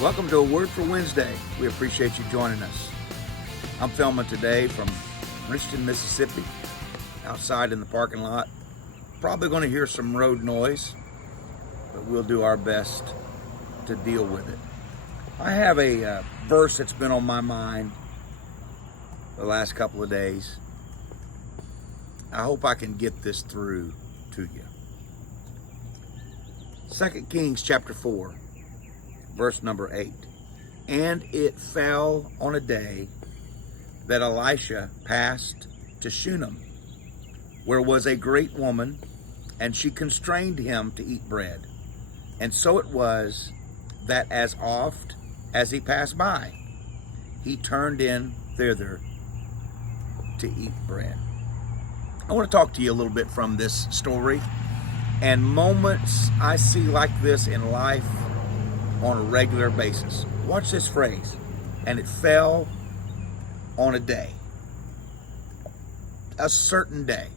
Welcome to A Word for Wednesday. We appreciate you joining us. I'm filming today from Richmond, Mississippi, outside in the parking lot. Probably going to hear some road noise, but we'll do our best to deal with it. I have a verse that's been on my mind the last couple of days. I hope I can get this through to you. 2 Kings chapter 4. Verse number 8. And it fell on a day that Elisha passed to Shunem, where was a great woman, and she constrained him to eat bread. And so it was that as oft as he passed by, he turned in thither to eat bread. I want to talk to you a little bit from this story and moments I see like this in life on a regular basis. Watch this phrase. And it fell on a day. A certain day.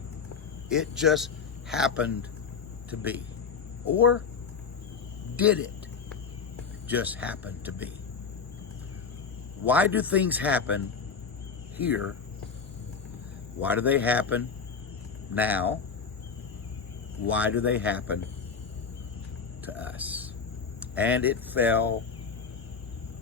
It just happened to be. Or did it just happen to be? Why do things happen here? Why do they happen now? Why do they happen to us? And it fell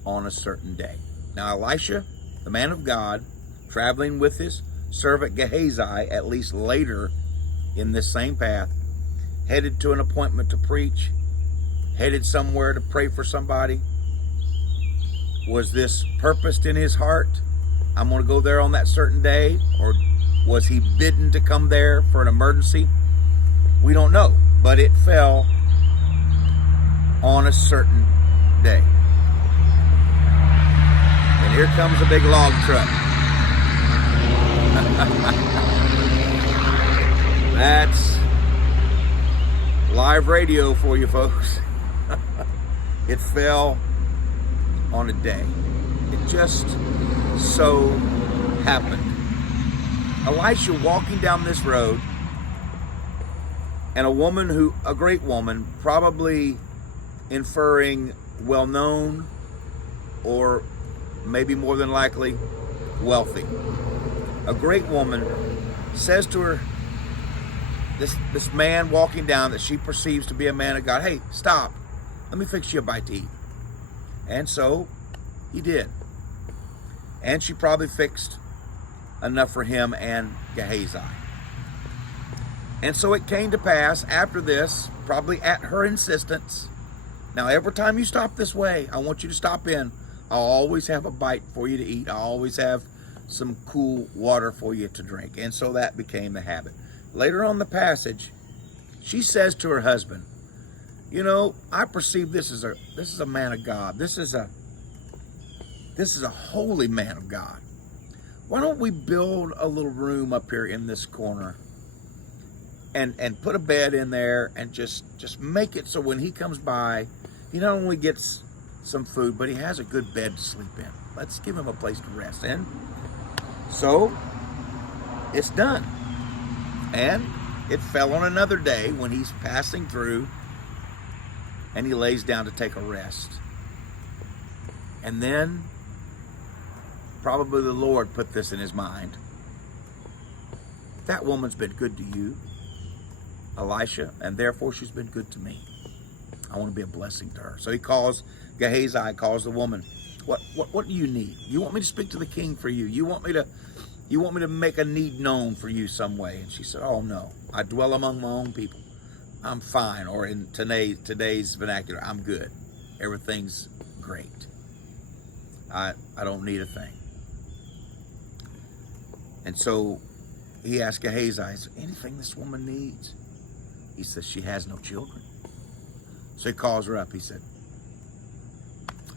on a certain day. Now Elisha, the man of God, traveling with his servant Gehazi, at least later in this same path, headed to an appointment to preach, headed somewhere to pray for somebody. Was this purposed in his heart? I'm going to go there on that certain day. Or was he bidden to come there for an emergency? We don't know, but it fell on a certain day. And here comes a big log truck. That's live radio for you folks. It fell on a day. It just so happened. Elisha walking down this road, and a great woman, probably inferring well-known or maybe more than likely wealthy. A great woman says to her, this man walking down that she perceives to be a man of God, hey, stop, let me fix you a bite to eat. And so he did. And she probably fixed enough for him and Gehazi. And so it came to pass after this, probably at her insistence. Now, every time you stop this way, I want you to stop in. I'll always have a bite for you to eat. I'll always have some cool water for you to drink. And so that became the habit. Later on in the passage, she says to her husband, you know, I perceive this is a man of God. This is a holy man of God. Why don't we build a little room up here in this corner and put a bed in there and just make it so when he comes by, he not only gets some food, but he has a good bed to sleep in. Let's give him a place to rest in. So it's done. And it fell on another day when he's passing through and he lays down to take a rest. And then probably the Lord put this in his mind. That woman's been good to you, Elisha, and therefore she's been good to me. I want to be a blessing to her. So he calls Gehazi, calls the woman. What do you need? You want me to speak to the king for you? You want me to make a need known for you some way? And she said, oh no, I dwell among my own people. I'm fine. Or in today's vernacular, I'm good. Everything's great. I don't need a thing. And so he asked Gehazi, is there anything this woman needs? He says, she has no children. So he calls her up. He said,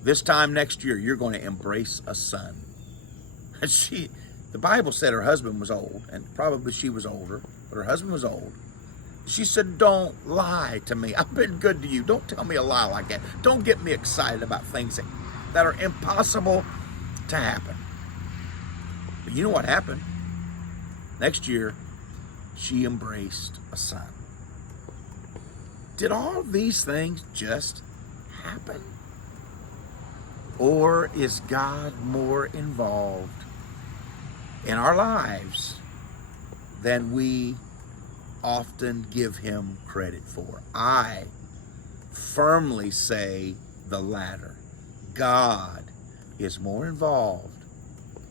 this time next year, you're going to embrace a son. And the Bible said her husband was old, and probably she was older, but her husband was old. She said, don't lie to me. I've been good to you. Don't tell me a lie like that. Don't get me excited about things that are impossible to happen. But you know what happened? Next year, she embraced a son. Did all these things just happen? Or is God more involved in our lives than we often give him credit for? I firmly say the latter. God is more involved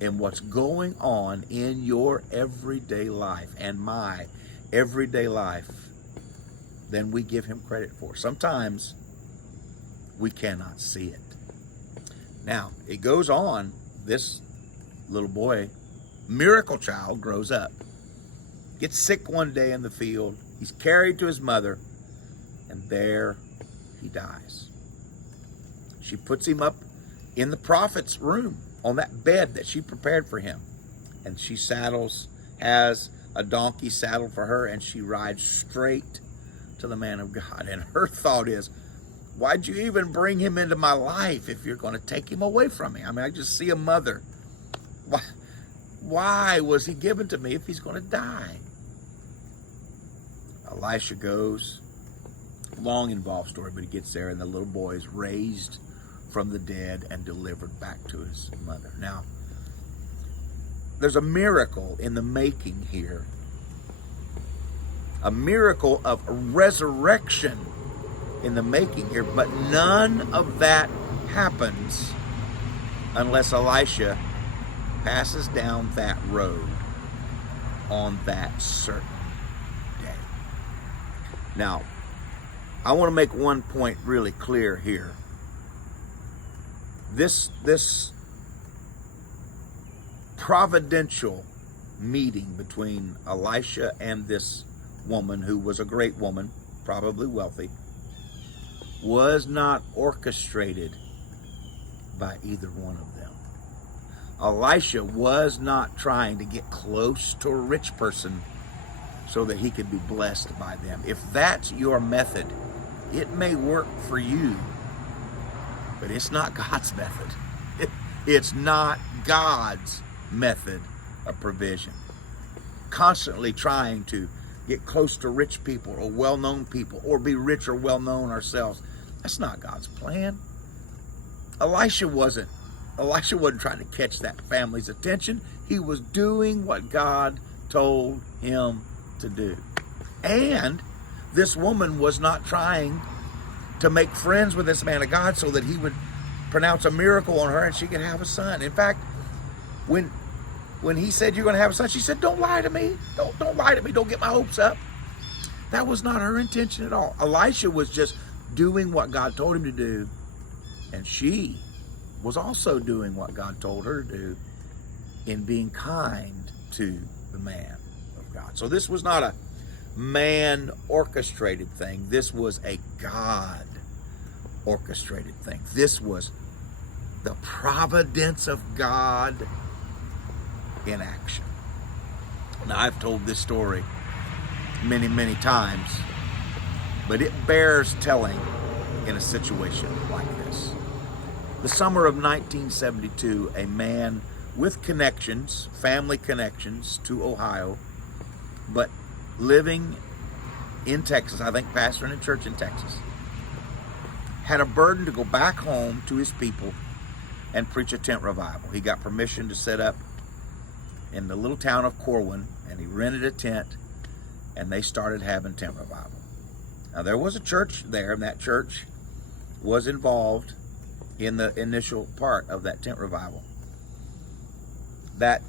in what's going on in your everyday life and my everyday life than we give him credit for. Sometimes we cannot see it. Now, it goes on. This little boy, miracle child, grows up, gets sick one day in the field. He's carried to his mother, and there he dies. She puts him up in the prophet's room on that bed that she prepared for him. And she has a donkey saddled for her, and she rides straight to the man of God. And her thought is, why'd you even bring him into my life if you're going to take him away from me? I mean, I just see a mother. Why was he given to me if he's going to die? Elisha goes. Long, involved story, but he gets there, and the little boy is raised from the dead and delivered back to his mother. Now, there's a miracle in the making here. A miracle of resurrection in the making here, but none of that happens unless Elisha passes down that road on that certain day. Now, I want to make one point really clear here. This providential meeting between Elisha and this woman, who was a great woman, probably wealthy, was not orchestrated by either one of them. Elisha was not trying to get close to a rich person so that he could be blessed by them. If that's your method, it may work for you, but it's not God's method. It's not God's method of provision. Constantly trying to get close to rich people or well-known people or be rich or well-known ourselves. That's not God's plan. Elisha wasn't trying to catch that family's attention. He was doing what God told him to do. And this woman was not trying to make friends with this man of God so that he would pronounce a miracle on her and she could have a son. In fact, when he said, you're going to have a son, she said, don't lie to me. Don't lie to me. Don't get my hopes up. That was not her intention at all. Elisha was just doing what God told him to do. And she was also doing what God told her to do in being kind to the man of God. So this was not a man orchestrated thing. This was a God orchestrated thing. This was the providence of God in action. Now, I've told this story many, many times, but it bears telling in a situation like this. The summer of 1972, a man with connections, family connections to Ohio, but living in Texas, I think pastoring a church in Texas, had a burden to go back home to his people and preach a tent revival. He got permission to set up in the little town of Corwin, and he rented a tent, and they started having tent revival. Now, there was a church there, and that church was involved in the initial part of that tent revival. That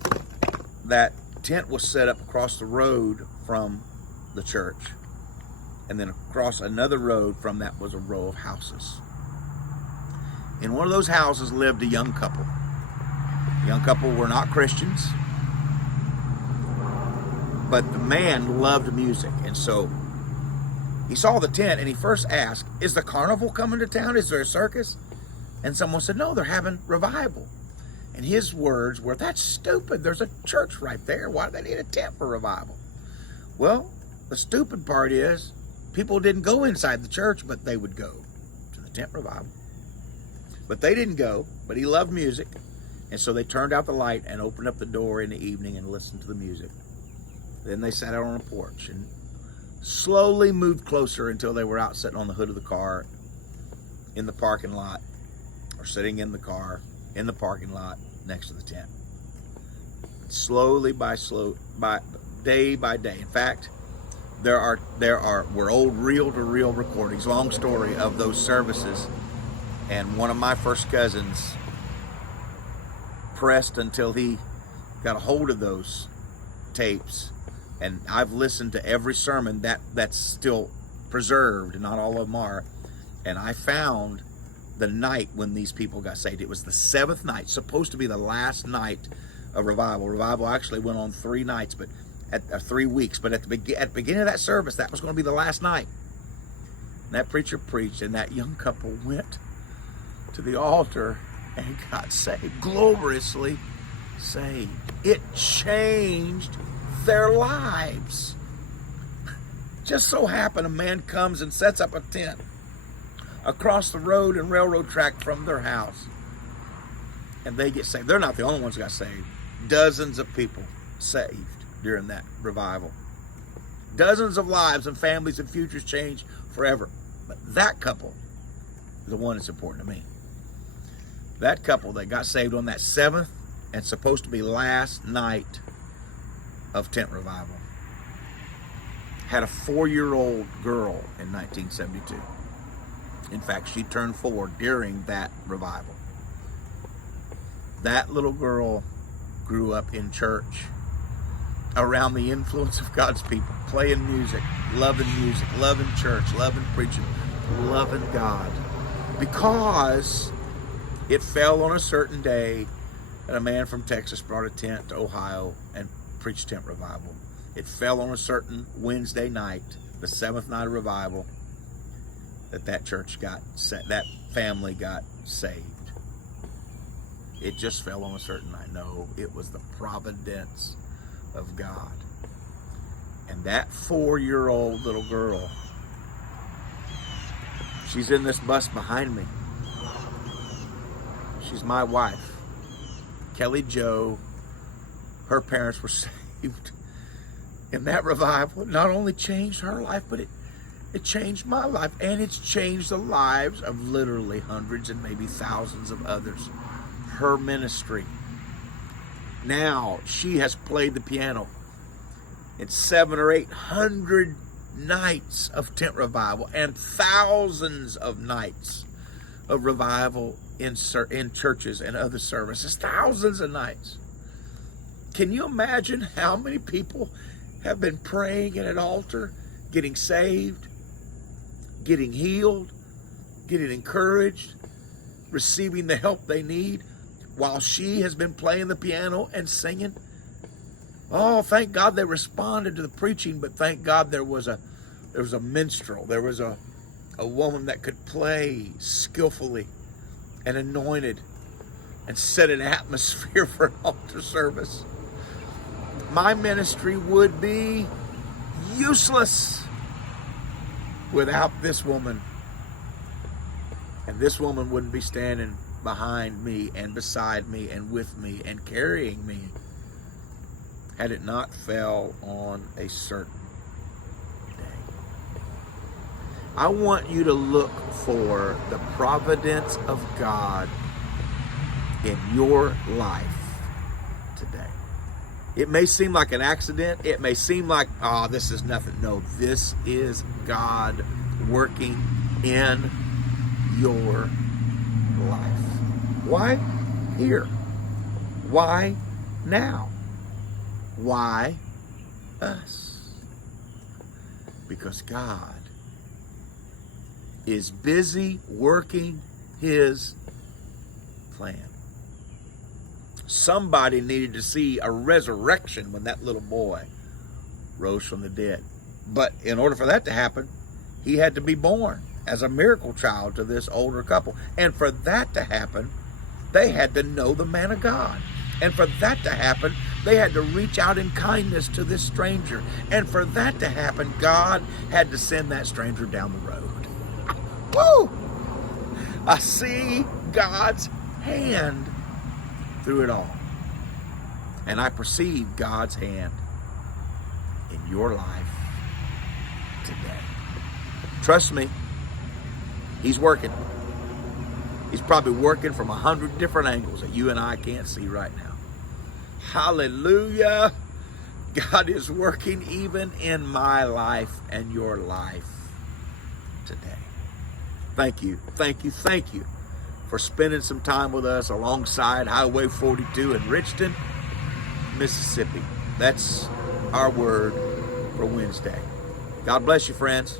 tent was set up across the road from the church, and then across another road from that was a row of houses. In one of those houses lived a young couple. The young couple were not Christians, but the man loved music, and so he saw the tent and he first asked, is the carnival coming to town? Is there a circus? And someone said, no, they're having revival. And his words were, that's stupid. There's a church right there. Why do they need a tent for revival? Well, the stupid part is people didn't go inside the church, but they would go to the tent revival. But they didn't go, but he loved music. And so they turned out the light and opened up the door in the evening and listened to the music. Then they sat out on a porch and slowly moved closer until they were out sitting on the hood of the car in the parking lot or sitting in the car in the parking lot next to the tent. Slowly by day by day. In fact, we're old reel-to-reel recordings, long story, of those services. And one of my first cousins pressed until he got a hold of those tapes, and I've listened to every sermon that's still preserved. Not all of them are. And I found the night when these people got saved. It was the 7th night, supposed to be the last night of revival. Revival actually went on 3 nights, but at 3 weeks. But at the beginning of that service, that was going to be the last night. And that preacher preached, and that young couple went to the altar and got saved, gloriously saved. It changed their lives. Just so happened a man comes and sets up a tent across the road and railroad track from their house, and they get saved. They're not the only ones who got saved. Dozens of people saved during that revival. Dozens of lives and families and futures changed forever. But that couple is the one that's important to me. That couple that got saved on that 7th and supposed to be last night of tent revival had a 4-year-old girl in 1972. In fact, she turned 4 during that revival. That little girl grew up in church, around the influence of God's people, playing music, loving church, loving preaching, loving God. Because it fell on a certain day that a man from Texas brought a tent to Ohio and preached tent revival. It fell on a certain Wednesday night, the 7th night of revival, that church that family got saved. It just fell on a certain night. No, it was the providence of God. And that 4-year-old little girl, she's in this bus behind me. She's my wife, Kelly Jo. Her parents were saved. And that revival not only changed her life, but it changed my life. And it's changed the lives of literally hundreds and maybe thousands of others. Her ministry. Now she has played the piano in 700 or 800 nights of tent revival and thousands of nights of revival in churches and other services. Thousands of nights. Can you imagine how many people have been praying at an altar, getting saved, getting healed, getting encouraged, receiving the help they need, while she has been playing the piano and singing? Oh, thank God they responded to the preaching, but thank God there was a minstrel. There was a woman that could play skillfully and anointed and set an atmosphere for an altar service. My ministry would be useless without this woman. And this woman wouldn't be standing behind me and beside me and with me and carrying me had it not fell on a certain day. I want you to look for the providence of God in your life today. It may seem like an accident. It may seem like, oh, this is nothing. No, this is God working in your life. Why here? Why now? Why us? Because God is busy working His plan. Somebody needed to see a resurrection when that little boy rose from the dead. But in order for that to happen, he had to be born as a miracle child to this older couple. And for that to happen, they had to know the man of God. And for that to happen, they had to reach out in kindness to this stranger. And for that to happen, God had to send that stranger down the road. Woo! I see God's hand through it all. And I perceive God's hand in your life today. Trust me, He's working. He's probably working from 100 different angles that you and I can't see right now. Hallelujah. God is working even in my life and your life today. Thank you, thank you, thank you for spending some time with us alongside Highway 42 in Richton, Mississippi. That's our word for Wednesday. God bless you, friends.